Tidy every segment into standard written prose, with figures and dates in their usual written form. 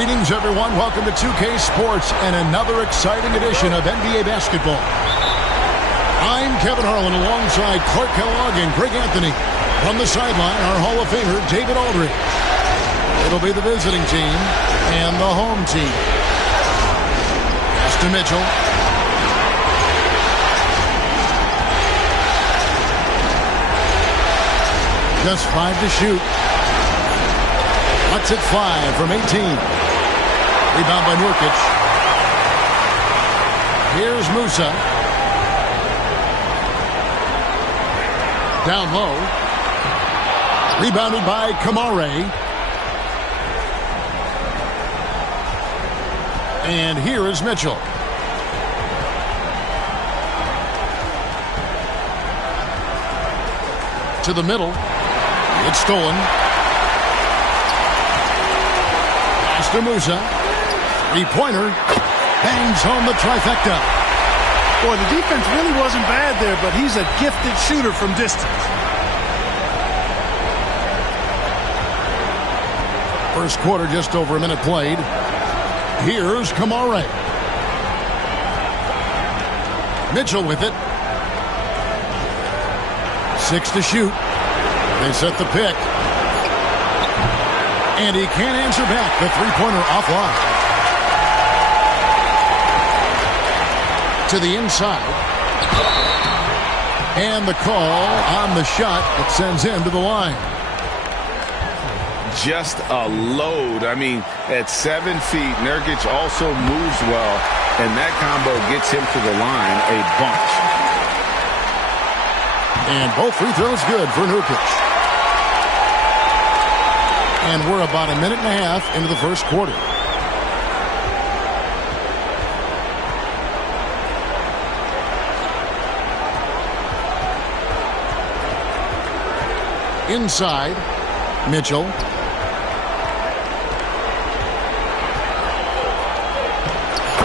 Greetings, everyone. Welcome to 2K Sports and another exciting edition of NBA basketball. I'm Kevin Harlan alongside Clark Kellogg and Greg Anthony. On the sideline, our Hall of Famer, David Aldridge. It'll be the visiting team and the home team. Pass to Mitchell. Just 5 to shoot. Lets it fly from 18. Rebound by Nurkic. Here's Musa. Down low. Rebounded by Kamare. And here is Mitchell. To the middle. It's stolen. Pass to Musa. Three-pointer. Bangs home the trifecta. Boy, the defense really wasn't bad there, but he's a gifted shooter from distance. First quarter, just over a minute played. Here's Kamare. Mitchell with it. 6 to shoot. They set the pick. And he can't answer back. The three-pointer offline. To the inside. And the call on the shot that sends him to the line. Just a load. I mean, at 7 feet, Nurkic also moves well, and that combo gets him to the line a bunch. And both free throws good for Nurkic. And we're about a minute and a half into the first quarter. Inside, Mitchell.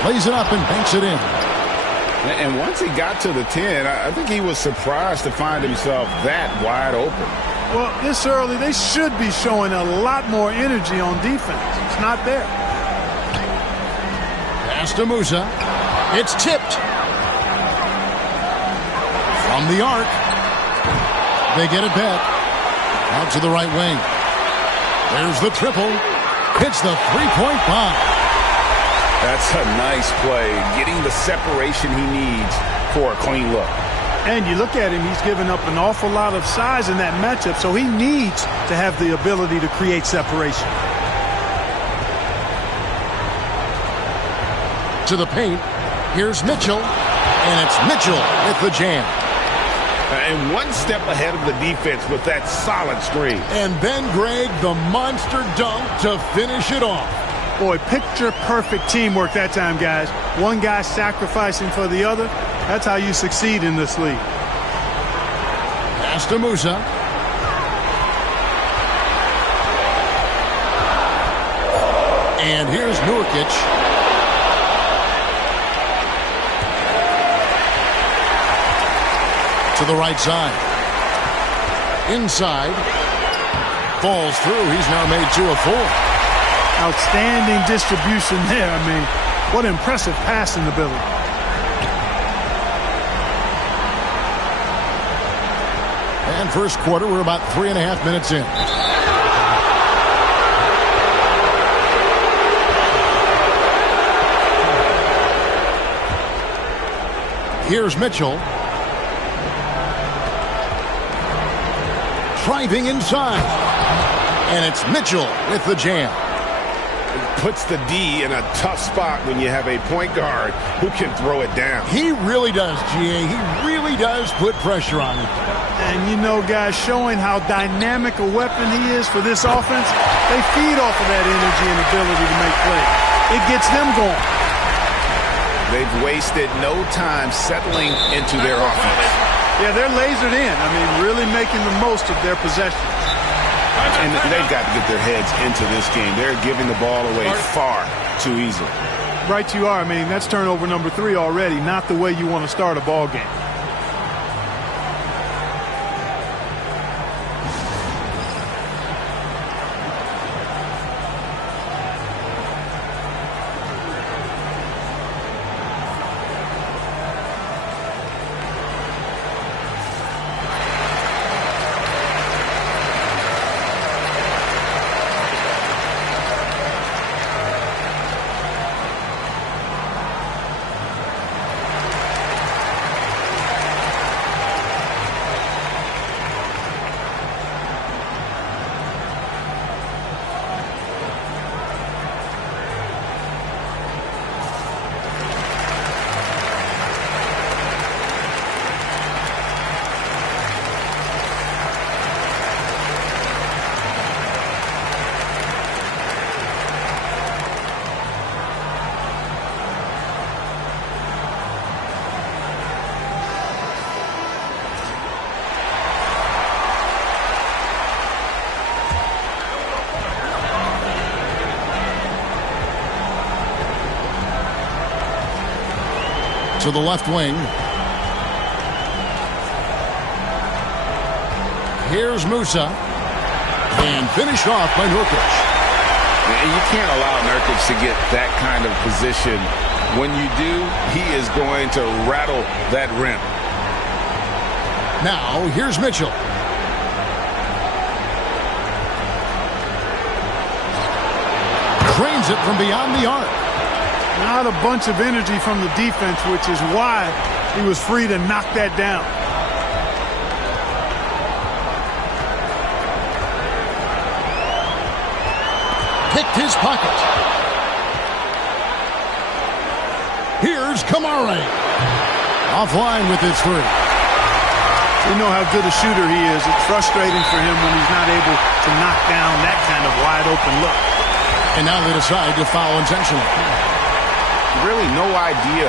Plays it up and banks it in. And once he got to the 10, I think he was surprised to find himself that wide open. Well, this early, they should be showing a lot more energy on defense. It's not there. Pass to Musa. It's tipped. From the arc. They get it back. Out to the right wing. There's the triple. Hits the three-point bomb. That's a nice play. Getting the separation he needs for a clean look. And you look at him, he's given up an awful lot of size in that matchup, so he needs to have the ability to create separation. To the paint. Here's Mitchell. And it's Mitchell with the jam. And one step ahead of the defense with that solid screen. And then, Greg, the monster dunk to finish it off. Boy, picture-perfect teamwork that time, guys. One guy sacrificing for the other. That's how you succeed in this league. Pass to Musa. And here's Nurkic. To the right side. Inside. Falls through. He's now made 2 of 4. Outstanding distribution there. I mean, what impressive passing ability. And first quarter, we're about 3.5 minutes in. Here's Mitchell. Driving inside. And it's Mitchell with the jam. Puts the D in a tough spot when you have a point guard who can throw it down. He really does, GA. He really does put pressure on him. And you know, guys, showing how dynamic a weapon he is for this offense, they feed off of that energy and ability to make plays. It gets them going. They've wasted no time settling into their offense. Yeah, they're lasered in. I mean, really making the most of their possessions. And they've got to get their heads into this game. They're giving the ball away far too easily. Right you are. I mean, that's turnover number 3 already. Not the way you want to start a ball game. to the left wing. Here's Musa. And finished off by Nurkic. You can't allow Nurkic to get that kind of position. When you do, he is going to rattle that rim. Now, here's Mitchell. Drains it from beyond the arc. Not a bunch of energy from the defense, which is why he was free to knock that down. Picked his pocket. Here's Kamara. Offline with his three. We know how good a shooter he is. It's frustrating for him when he's not able to knock down that kind of wide open look. And now they decide to foul intentionally. Really no idea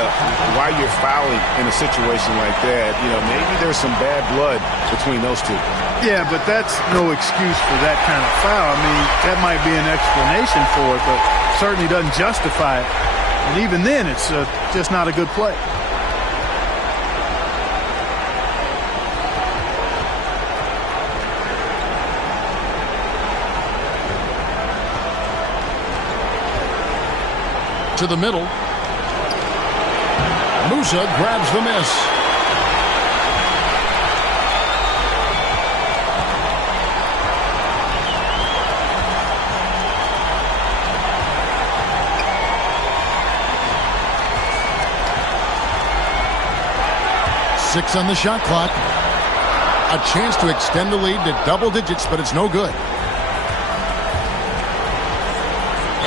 why you're fouling in a situation like that. You know, maybe there's some bad blood between those two. Yeah, but that's no excuse for that kind of foul. I mean, that might be an explanation for it, but certainly doesn't justify it. And even then, it's just not a good play. To the middle. Musa grabs the miss. Six on the shot clock. A chance to extend the lead to double digits, but it's no good.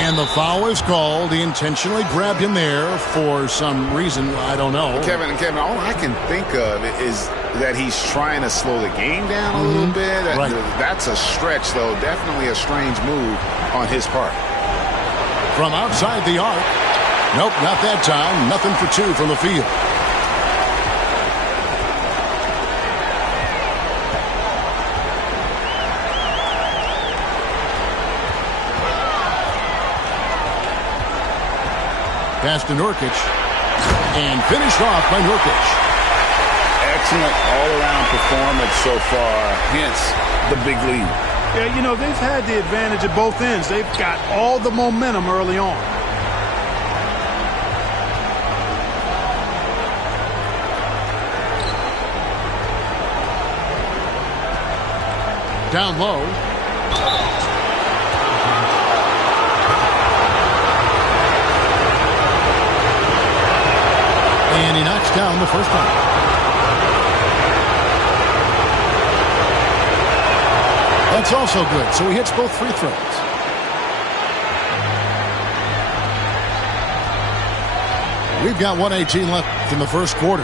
And the foul is called. He intentionally grabbed him there for some reason. I don't know. Kevin, all I can think of is that he's trying to slow the game down a little bit. Right. That's a stretch, though. Definitely a strange move on his part. From outside the arc. Nope, not that time. Nothing for two from the field. Pass to Nurkic. And finished off by Nurkic. Excellent all-around performance so far, hence the big lead. Yeah, you know, they've had the advantage at both ends. They've got all the momentum early on. Down low. And he knocks down the first one. That's also good. So he hits both free throws. We've got 1:18 left in the first quarter.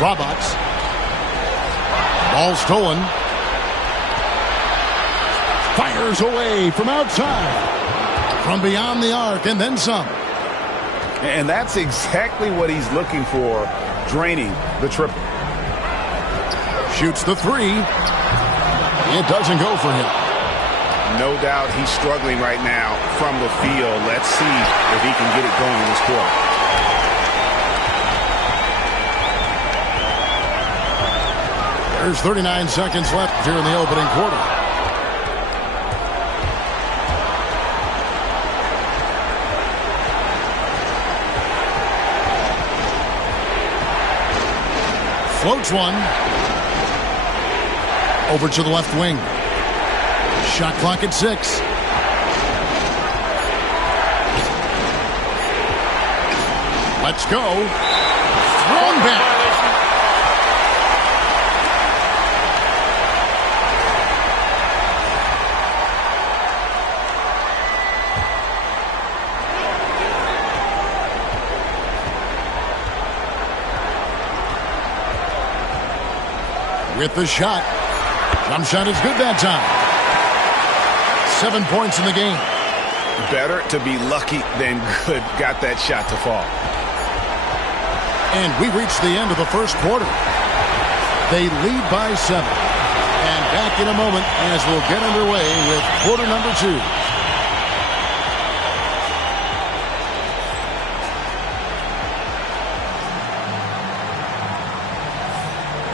Robots. Ball stolen. Fires away from outside. From beyond the arc and then some. And that's exactly what he's looking for, draining the triple. Shoots the three. It doesn't go for him. No doubt he's struggling right now from the field. Let's see if he can get it going in this quarter. There's 39 seconds left here in the opening quarter. Floats one. Over to the left wing. Shot clock at 6. Let's go. Thrown back. With the shot. Jump shot is good that time. 7 points in the game. Better to be lucky than good. Got that shot to fall. And we reached the end of the first quarter. They lead by 7. And back in a moment as we'll get underway with quarter number 2.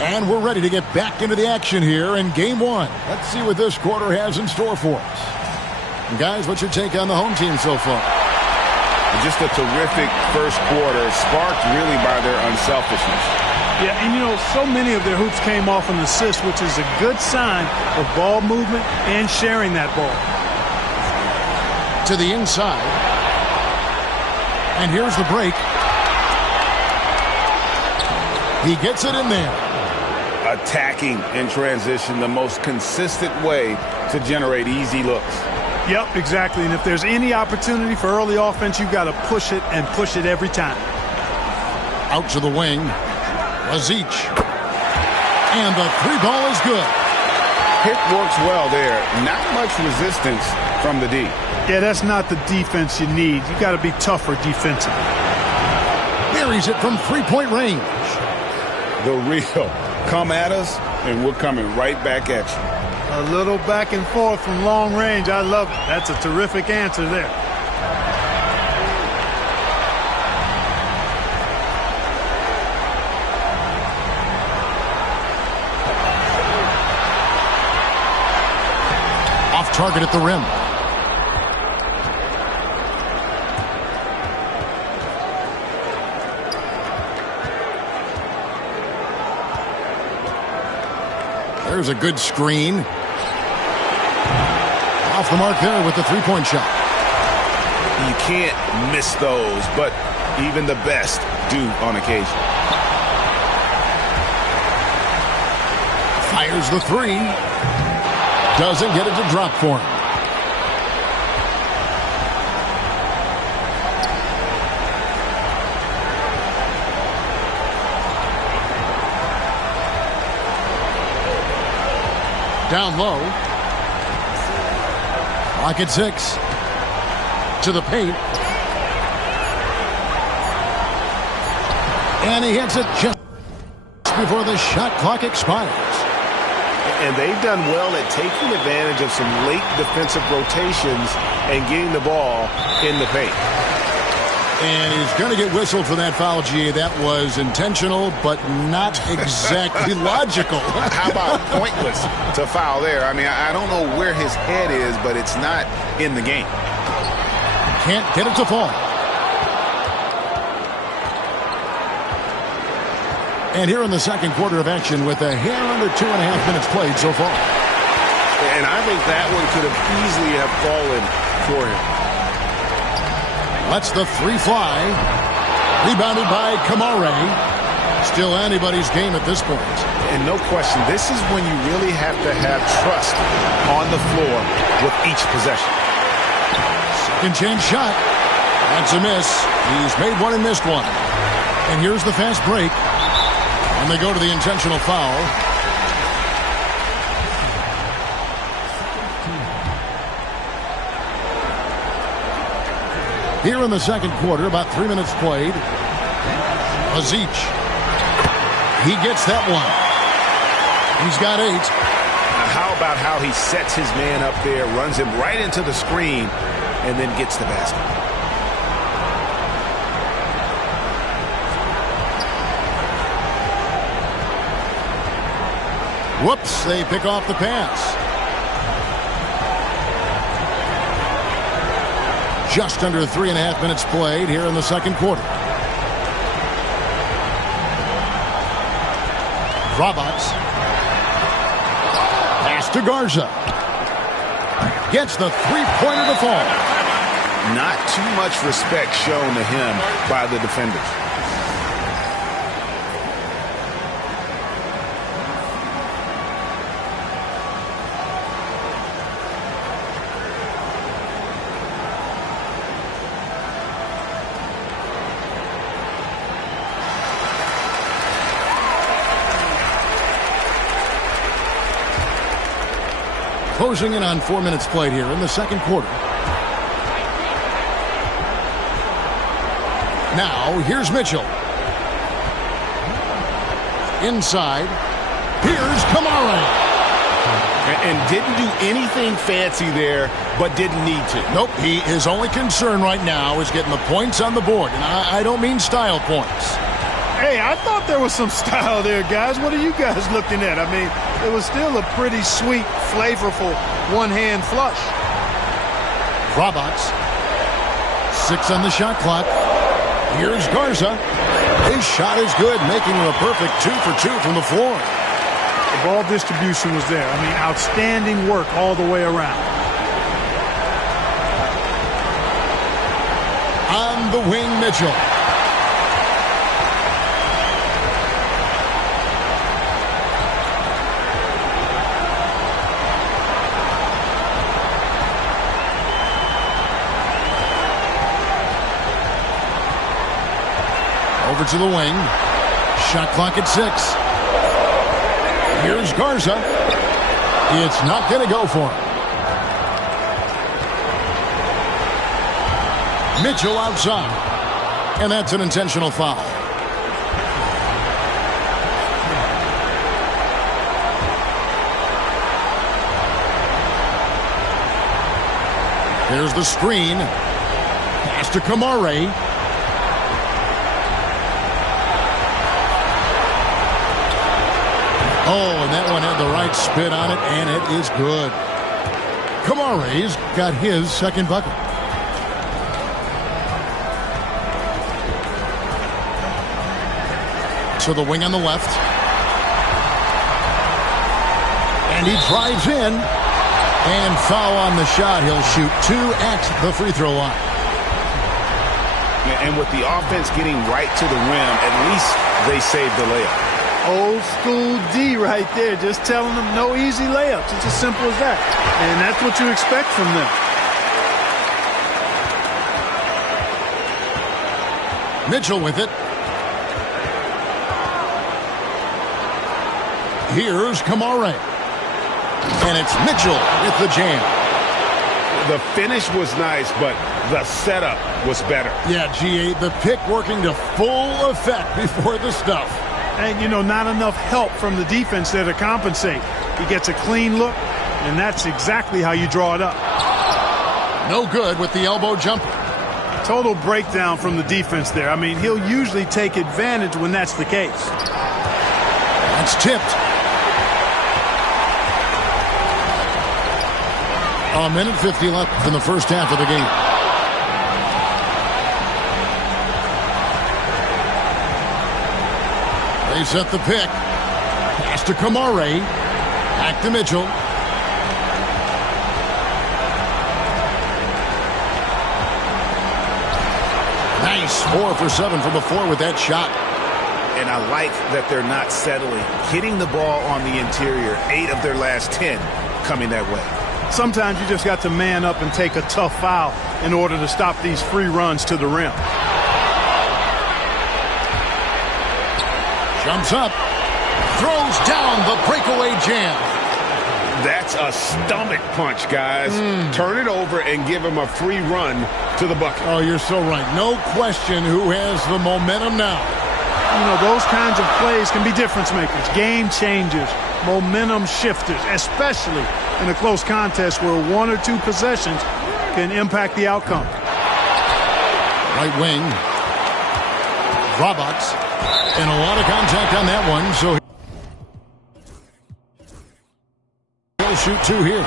And we're ready to get back into the action here in game one. Let's see what this quarter has in store for us. And guys, what's your take on the home team so far? Just a terrific first quarter, sparked really by their unselfishness. Yeah, and so many of their hoops came off an assist, which is a good sign of ball movement and sharing that ball. To the inside. And here's the break. He gets it in there. Attacking in transition, the most consistent way to generate easy looks. Yep, exactly. And if there's any opportunity for early offense, you've got to push it and push it every time. Out to the wing. Lazic. And the three ball is good. Pick works well there. Not much resistance from the D. Yeah, that's not the defense you need. You got to be tougher defensively. Buries it from three-point range. The real. Come at us, and we're coming right back at you. A little back and forth from long range. I love it. That's a terrific answer there. Off target at the rim. There's a good screen. Off the mark there with the three-point shot. You can't miss those, but even the best do on occasion. Fires the three. Doesn't get it to drop for him. Down low. Clock at 6. To the paint. And he hits it just before the shot clock expires. And they've done well at taking advantage of some late defensive rotations and getting the ball in the paint. And he's going to get whistled for that foul, G. That was intentional, but not exactly logical. How about pointless to foul there? I mean, I don't know where his head is, but it's not in the game. Can't get it to fall. And here in the second quarter of action with a hair under 2.5 minutes played so far. And I think that one could have easily have fallen for him. Lets the three fly. Rebounded by Kamare. Still anybody's game at this point. And no question, this is when you really have to have trust on the floor with each possession. Second chance shot. That's a miss. He's made one and missed one. And here's the fast break. And they go to the intentional foul. Here in the second quarter, about 3 minutes played. Lazic. He gets that one. He's got 8. How about how he sets his man up there, runs him right into the screen, and then gets the basket. Whoops, they pick off the pass. Just under 3.5 minutes played here in the second quarter. Robots. Pass to Garza. Gets the three-pointer to fall. Not too much respect shown to him by the defenders. Closing in on 4 minutes played here in the second quarter. Now, here's Mitchell. Inside. Here's Kamare. And didn't do anything fancy there, but didn't need to. Nope, his only concern right now is getting the points on the board. And I don't mean style points. Hey, I thought there was some style there, guys. What are you guys looking at? I mean, it was still a pretty sweet, flavorful one-hand flush. Robots. 6 on the shot clock. Here's Garza. His shot is good, making him a perfect 2 for 2 from the floor. The ball distribution was there. I mean, outstanding work all the way around. On the wing, Mitchell. Over to the wing. Shot clock at 6. Here's Garza. It's not going to go for him. Mitchell outside. And that's an intentional foul. There's the screen. Pass to Kamare. Oh, and that one had the right spin on it, and it is good. Kamare's got his second bucket. To the wing on the left. And he drives in. And foul on the shot. He'll shoot 2 at the free throw line. And with the offense getting right to the rim, at least they saved the layup. Old school D right there, just telling them no easy layups. It's as simple as that. And that's what you expect from them. Mitchell with it. Here's Kamare. And it's Mitchell with the jam. The finish was nice, but the setup was better. Yeah, G8, the pick working to full effect before the stuff. And, you know, not enough help from the defense there to compensate. He gets a clean look, and that's exactly how you draw it up. No good with the elbow jumper. Total breakdown from the defense there. I mean, he'll usually take advantage when that's the case. That's tipped. A minute 50 left in the first half of the game. They set the pick. Pass to Kamare. Back to Mitchell. Nice. 4 for 7 from the floor with that shot. And I like that they're not settling. Hitting the ball on the interior. 8 of their last 10 coming that way. Sometimes you just got to man up and take a tough foul in order to stop these free runs to the rim. Jumps up. Throws down the breakaway jam. That's a stomach punch, guys. Turn it over and give him a free run to the bucket. Oh, you're so right. No question who has the momentum now. You know, those kinds of plays can be difference makers, game changers, momentum shifters, especially in a close contest where 1 or 2 possessions can impact the outcome. Right wing. Robots. And a lot of contact on that one, so he'll shoot 2 here.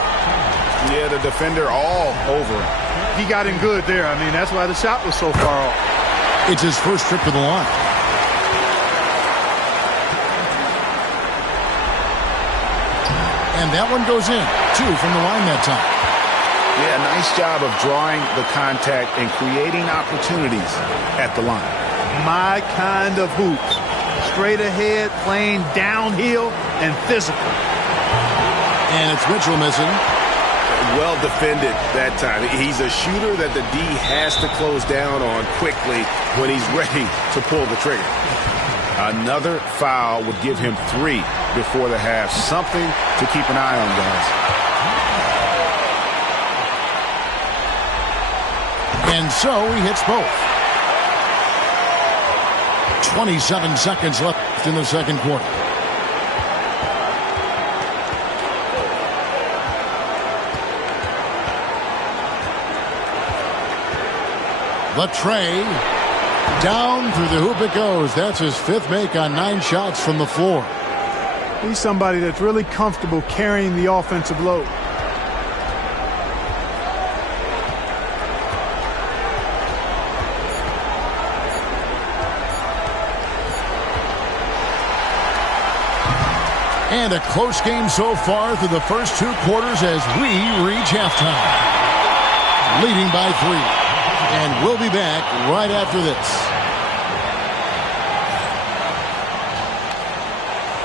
Yeah, the defender all over him. He got in good there. I mean, that's why the shot was so far off. It's his first trip to the line. And that one goes in. 2 from the line that time. Yeah, nice job of drawing the contact and creating opportunities at the line. My kind of hoops. Straight ahead, playing downhill, and physical. And it's Mitchell missing. Well defended that time. He's a shooter that the D has to close down on quickly when he's ready to pull the trigger. Another foul would give him 3 before the half. Something to keep an eye on, guys. And so he hits both. 27 seconds left in the second quarter. Latrey Down through the hoop it goes. That's his 5th make on 9 shots from the floor. He's somebody that's really comfortable carrying the offensive load. And a close game so far through the first 2 quarters as we reach halftime. Leading by 3. And we'll be back right after this.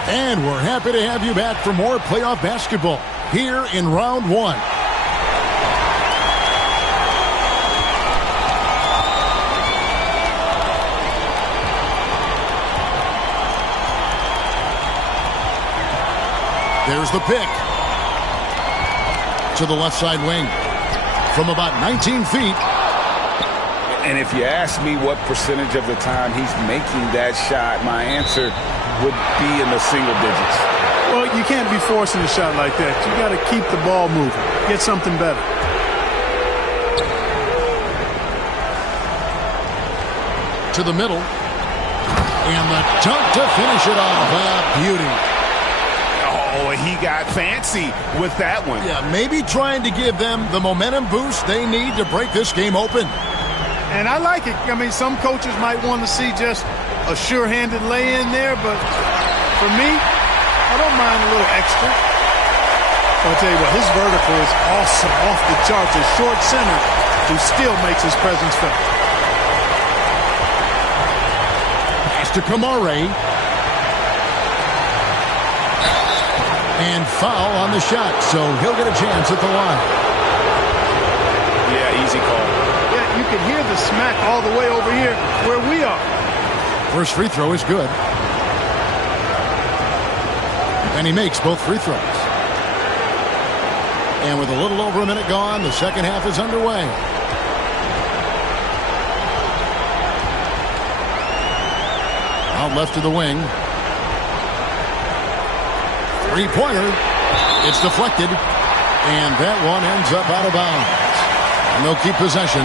And we're happy to have you back for more playoff basketball here in round 1. There's the pick. To the left side wing. From about 19 feet. And if you ask me what percentage of the time he's making that shot, my answer would be in the single digits. Well, you can't be forcing a shot like that. You got to keep the ball moving. Get something better. To the middle. And the dunk to finish it off. Beauty. Oh, he got fancy with that one. Yeah, maybe trying to give them the momentum boost they need to break this game open. And I like it. I mean, some coaches might want to see just a sure-handed lay-in there, but for me, I don't mind a little extra. I'll tell you what, his vertical is awesome, off the charts. A short center who still makes his presence felt. Pass to Kamare. And foul on the shot, so he'll get a chance at the line. Yeah, easy call. Yeah, you can hear the smack all the way over here where we are. First free throw is good. And he makes both free throws. And with a little over a minute gone, the second half is underway. Out left to the wing. Three-pointer. It's deflected. And that one ends up out of bounds. And they'll keep possession.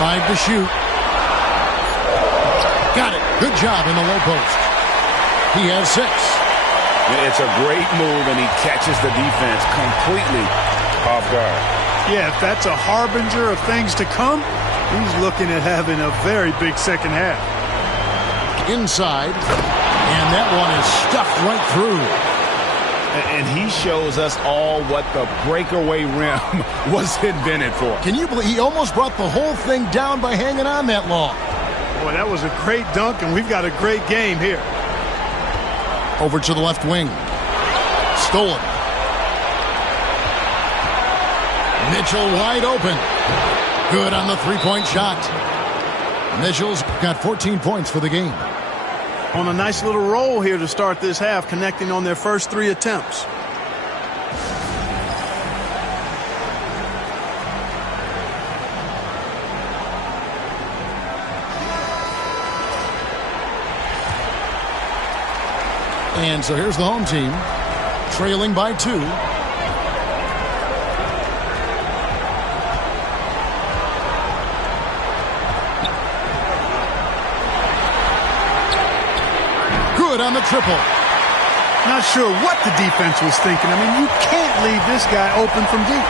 Five to shoot. Got it. Good job in the low post. He has 6. It's a great move, and he catches the defense completely off guard. Yeah, if that's a harbinger of things to come, he's looking at having a very big second half. Inside. And that one is stuffed right through. And he shows us all what the breakaway rim was invented for. Can you believe he almost brought the whole thing down by hanging on that long? Boy, that was a great dunk, and we've got a great game here. Over to the left wing. Stolen. Mitchell wide open. Good on the three-point shot. Mitchell's got 14 points for the game. On a nice little roll here to start this half, connecting on their first 3 attempts. And so here's the home team, trailing by 2. Good on the triple. Not sure what the defense was thinking. I mean, you can't leave this guy open from deep.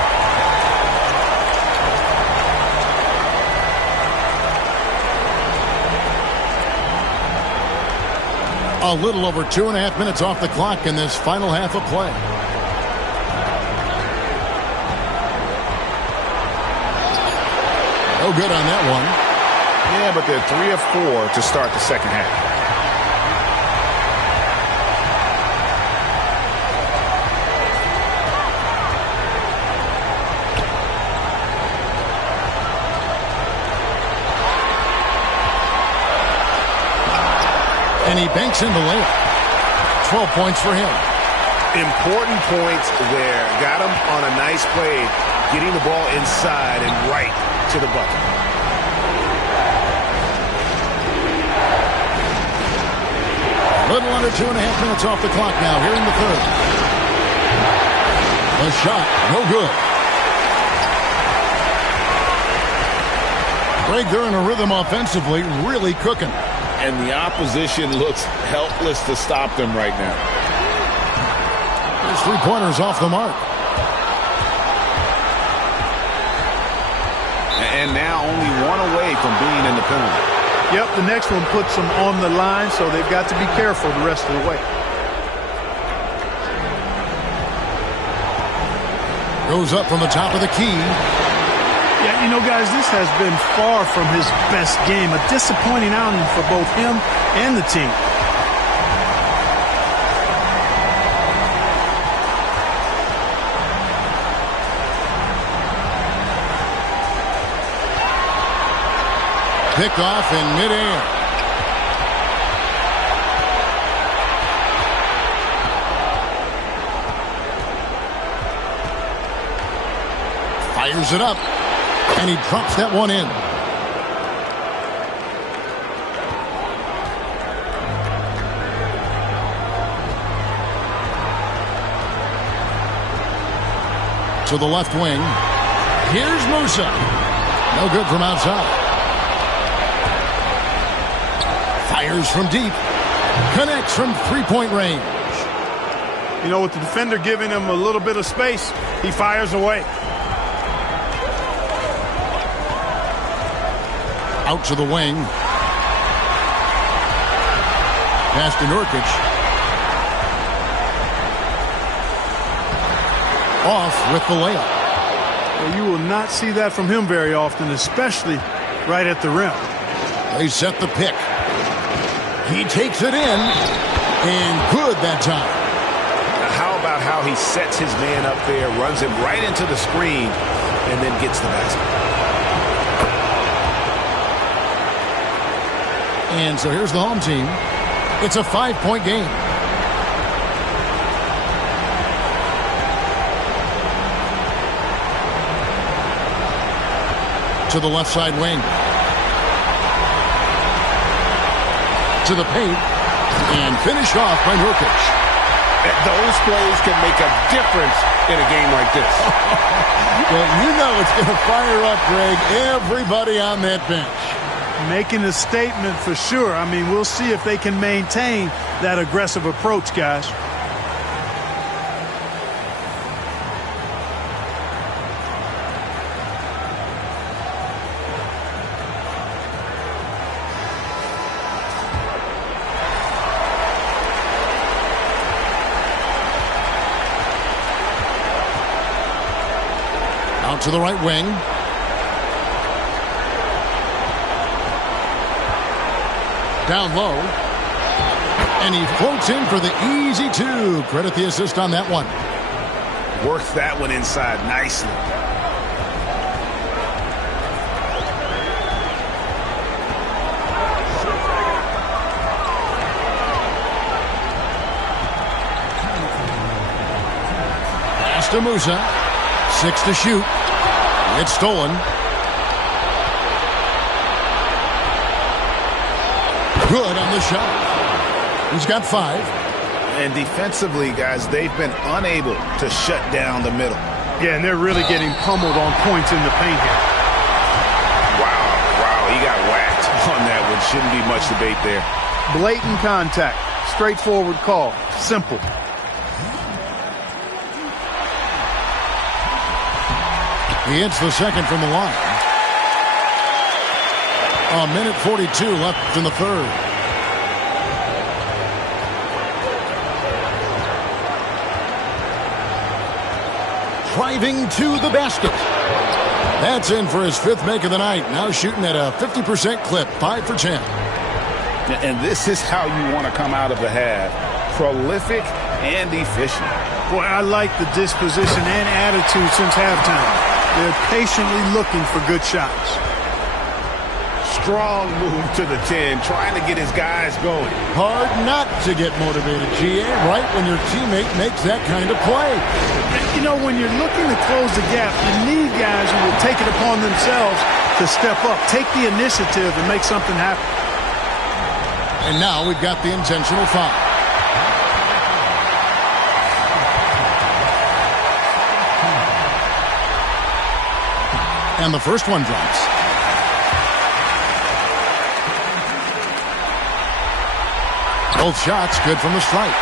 A little over 2.5 minutes off the clock in this final half of play. Oh, good on that one. Yeah, but they're 3 of 4 to start the second half. And he banks in the layup. 12 points for him. Important points there. Got him on a nice play, getting the ball inside and right to the bucket. A little under 2.5 minutes off the clock now here in the third. A shot, no good. Greg, they're in a rhythm offensively, really cooking. And the opposition looks helpless to stop them right now. His three-pointer's off the mark. And now only one away from being in the penalty. Yep, the next one puts them on the line, so they've got to be careful the rest of the way. Goes up from the top of the key. Yeah, you know, guys, this has been far from his best game. A disappointing outing for both him and the team. Picked off in midair. Fires it up. And he drops that one in. To the left wing. Here's Musa. No good from outside. Fires from deep. Connects from three-point range. You know, with the defender giving him a little bit of space, he fires away. Out to the wing. Pass to Nurkic. Off with the layup. Well, you will not see that from him very often, especially right at the rim. They set the pick. He takes it in. And good that time. Now how about how he sets his man up there, runs him right into the screen, and then gets the basket. And so here's the home team. It's a 5-point game. To the left side wing. To the paint. And finished off by Nurkic. Those plays can make a difference in a game like this. Well, you know it's going to fire up, Greg, everybody on that bench. Making a statement for sure. I mean, we'll see if they can maintain that aggressive approach, guys. Out to the right wing. Down low. And he floats in for the easy two. Credit the assist on that one. Works that one inside nicely. Pass to Musa. 6 to shoot. It's stolen. Good on the shot. He's got 5. And defensively, guys, they've been unable to shut down the middle. Yeah, and they're really getting pummeled on points in the paint here. Wow, he got whacked on that one. Shouldn't be much debate there. Blatant contact. Straightforward call. Simple. He hits the second from the line. A minute 42 left in the third. Driving to the basket. That's in for his 5th make of the night. Now shooting at a 50% clip. 5 for 10. And this is how you want to come out of the half. Prolific and efficient. Boy, I like the disposition and attitude since halftime. They're patiently looking for good shots. Strong move to the 10, trying to get his guys going. Hard not to get motivated, GA, right when your teammate makes that kind of play. You know, when you're looking to close the gap, you need guys who will take it upon themselves to step up, take the initiative, and make something happen. And now we've got the intentional foul. And the first one drops. Both shots good from the stripe.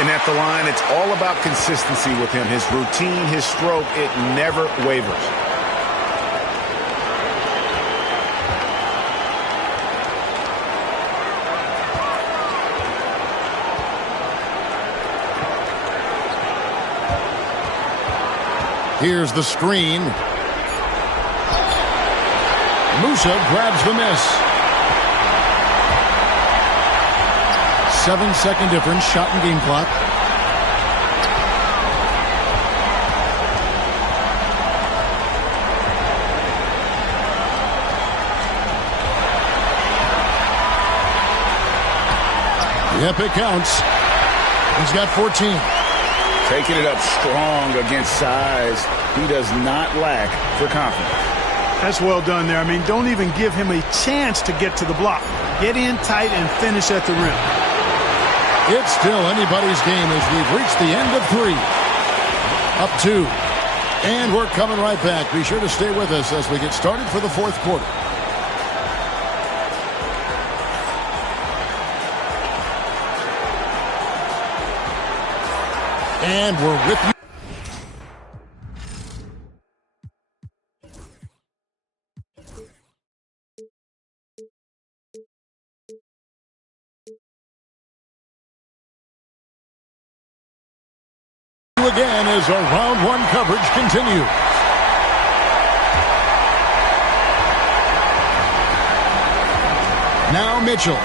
And at the line, it's all about consistency with him. His routine, his stroke, it never wavers. Here's the screen. Musa grabs the miss. 7-second difference, shot and game clock. Yep, it counts. He's got 14. Taking it up strong against size. He does not lack for confidence. That's well done there. I mean, don't even give him a chance to get to the block. Get in tight and finish at the rim. It's still anybody's game as we've reached the end of 3. Up 2. And we're coming right back. Be sure to stay with us as we get started for the fourth quarter. And we're with you. Again as our round 1 coverage continues. Now Mitchell.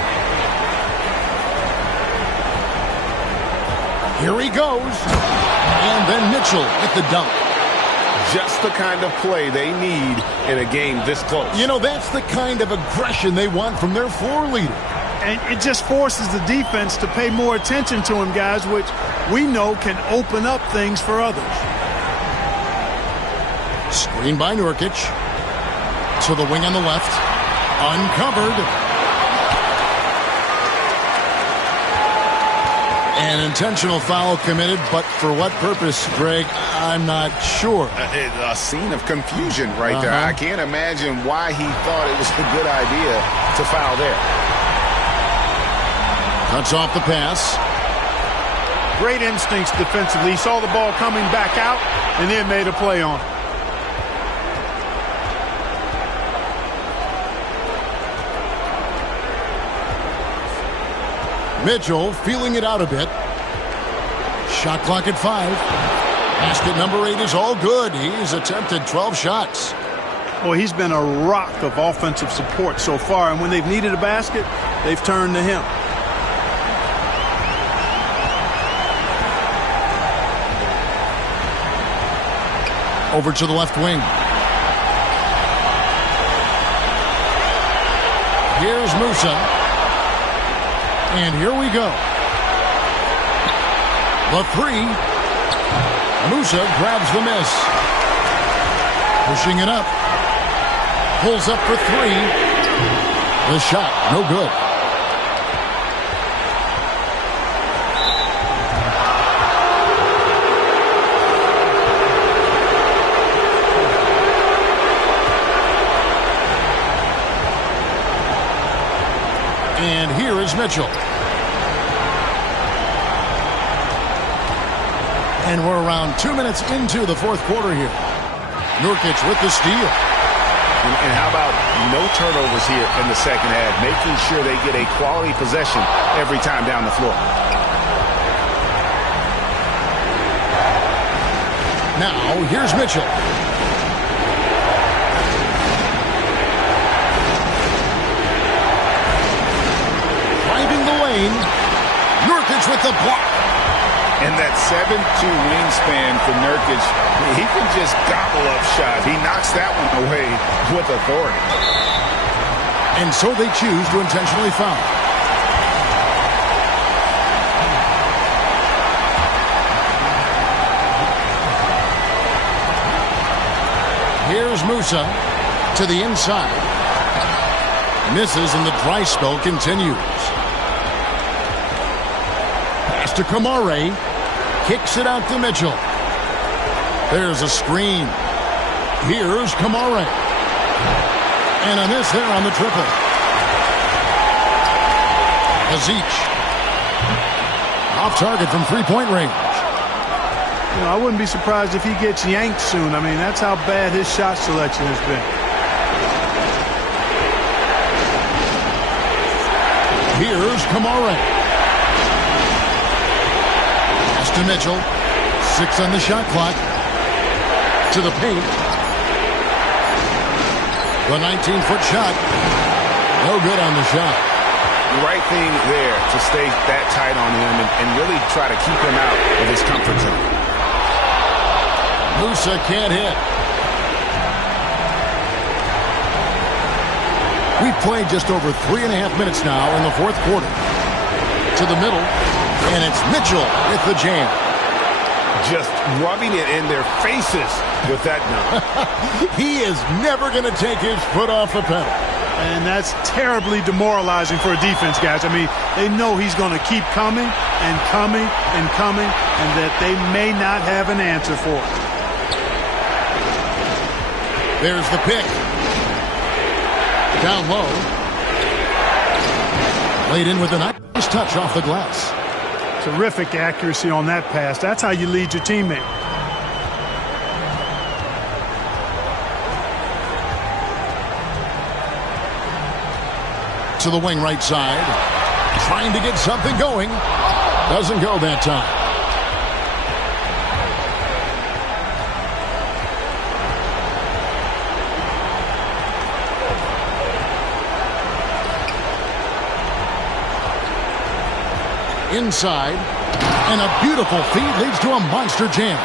Here he goes. And then Mitchell with the dunk. Just the kind of play they need in a game this close. You know, that's the kind of aggression they want from their floor leader. And it just forces the defense to pay more attention to him, guys, which we know can open up things for others. Screen by Nurkic. To the wing on the left. Uncovered. An intentional foul committed, but for what purpose, Greg? I'm not sure. A scene of confusion right there. I can't imagine why he thought it was a good idea to foul there. Cuts off the pass. Great instincts defensively. He saw the ball coming back out and then made a play on it. Mitchell feeling it out a bit. Shot clock at 5. Basket number 8 is all good. He's attempted 12 shots. Well, he's been a rock of offensive support so far, and when they've needed a basket, they've turned to him. Over to the left wing. Here's Musa. And here we go. The 3. Musa grabs the miss. Pushing it up. Pulls up for 3. The shot, no good. And here is Mitchell. And we're around 2 minutes into the fourth quarter here. Nurkic with the steal. And how about no turnovers here in the second half, making sure they get a quality possession every time down the floor. Now, here's Mitchell. Nurkic with the block. And that 7'2" wingspan for Nurkic, he can just gobble up shots. He knocks that one away with authority. And so they choose to intentionally foul. Here's Musa to the inside. Misses and the dry spell continues. To Kamare, kicks it out to Mitchell. There's a screen. Here's Kamare. And a miss there on the triple. Azic. Off target from three-point range. You know, I wouldn't be surprised if he gets yanked soon. I mean, that's how bad his shot selection has been. Here's Kamare. Pass to Mitchell. 6 on the shot clock. To the paint. The 19-foot shot. No good on the shot. The right thing there to stay that tight on him and really try to keep him out of his comfort zone. Musa can't hit. We've played just over 3.5 minutes now in the fourth quarter. To the middle, and it's Mitchell with the jam. Just rubbing it in their faces with that number. He is never going to take his foot off the pedal. And that's terribly demoralizing for a defense, guys. I mean, they know he's going to keep coming and coming and coming, and that they may not have an answer for it. There's the pick. Down low. Laid in with a nice touch off the glass. Terrific accuracy on that pass. That's how you lead your teammate. To the wing right side. Trying to get something going. Doesn't go that time. Inside, and a beautiful feed leads to a monster jam.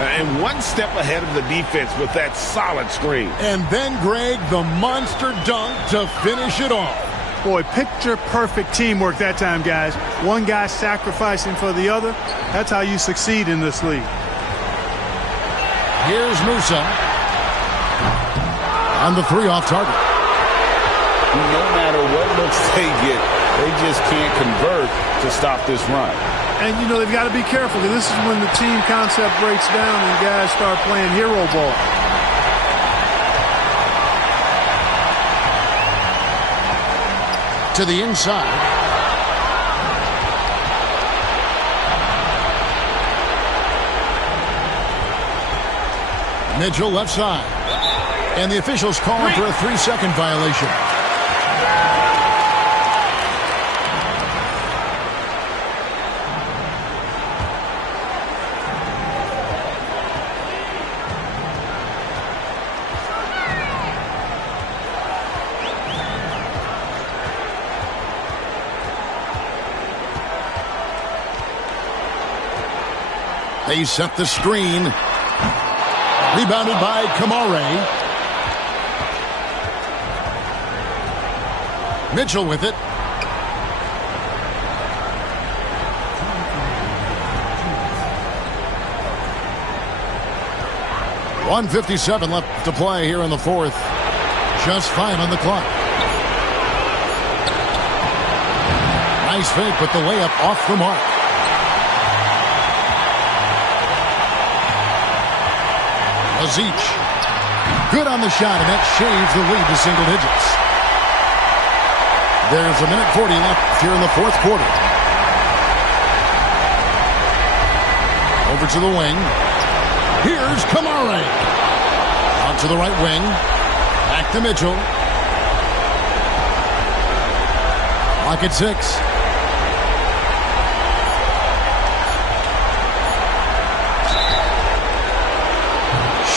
And one step ahead of the defense with that solid screen. And then, Greg, the monster dunk to finish it off. Boy, picture-perfect teamwork that time, guys. One guy sacrificing for the other. That's how you succeed in this league. Here's Musa. On the 3 off target. No matter what looks they get, they just can't convert to stop this run. And, you know, they've got to be careful, because this is when the team concept breaks down and guys start playing hero ball. To the inside. Mitchell left side. And the officials calling for a 3-second violation. They set the screen. Rebounded by Kamare. Mitchell with it. .157 left to play here in the fourth. Just 5 on the clock. Nice fake, but the layup off the mark. Azic. Good on the shot, and that shaves the lead to single digits. There's 1:40 left here in the fourth quarter. Over to the wing. Here's Kamare. Out to the right wing. Back to Mitchell. Clock at 6.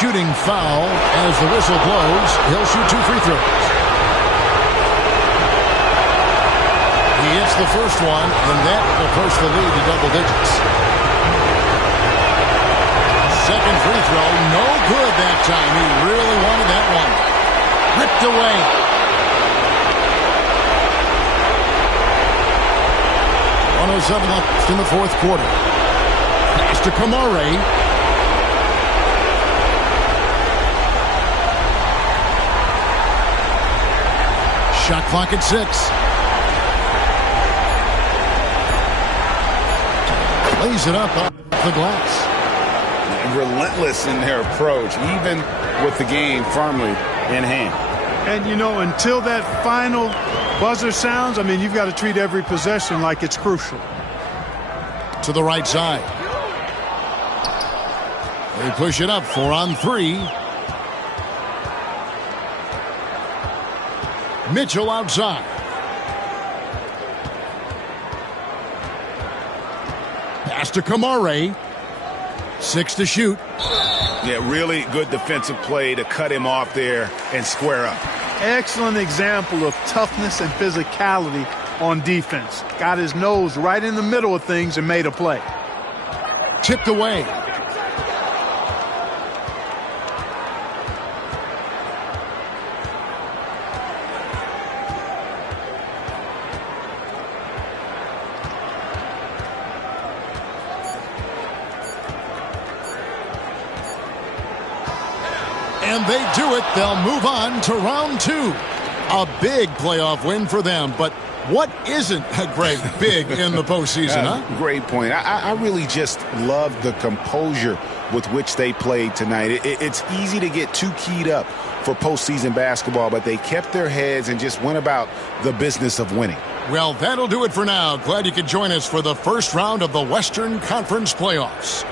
Shooting foul as the whistle blows. He'll shoot 2 free throws. He hits the first one, and that will push the lead to double digits. Second free throw, no good that time. He really wanted that one. Ripped away. .107 left in the fourth quarter. Pass to Kamare. Shot clock at 6. Lays it up off the glass. Relentless in their approach, even with the game firmly in hand. And, you know, until that final buzzer sounds, I mean, you've got to treat every possession like it's crucial. To the right side. They push it up 4 on 3. Mitchell outside. Pass to Kamare. 6 to shoot. Yeah, really good defensive play to cut him off there and square up. Excellent example of toughness and physicality on defense. Got his nose right in the middle of things and made a play. Tipped away. And they do it. They'll move on to round 2. A big playoff win for them. But what isn't, Greg, big in the postseason, huh? Great point. I really just love the composure with which they played tonight. It's easy to get too keyed up for postseason basketball, but they kept their heads and just went about the business of winning. Well, that'll do it for now. Glad you could join us for the first round of the Western Conference playoffs.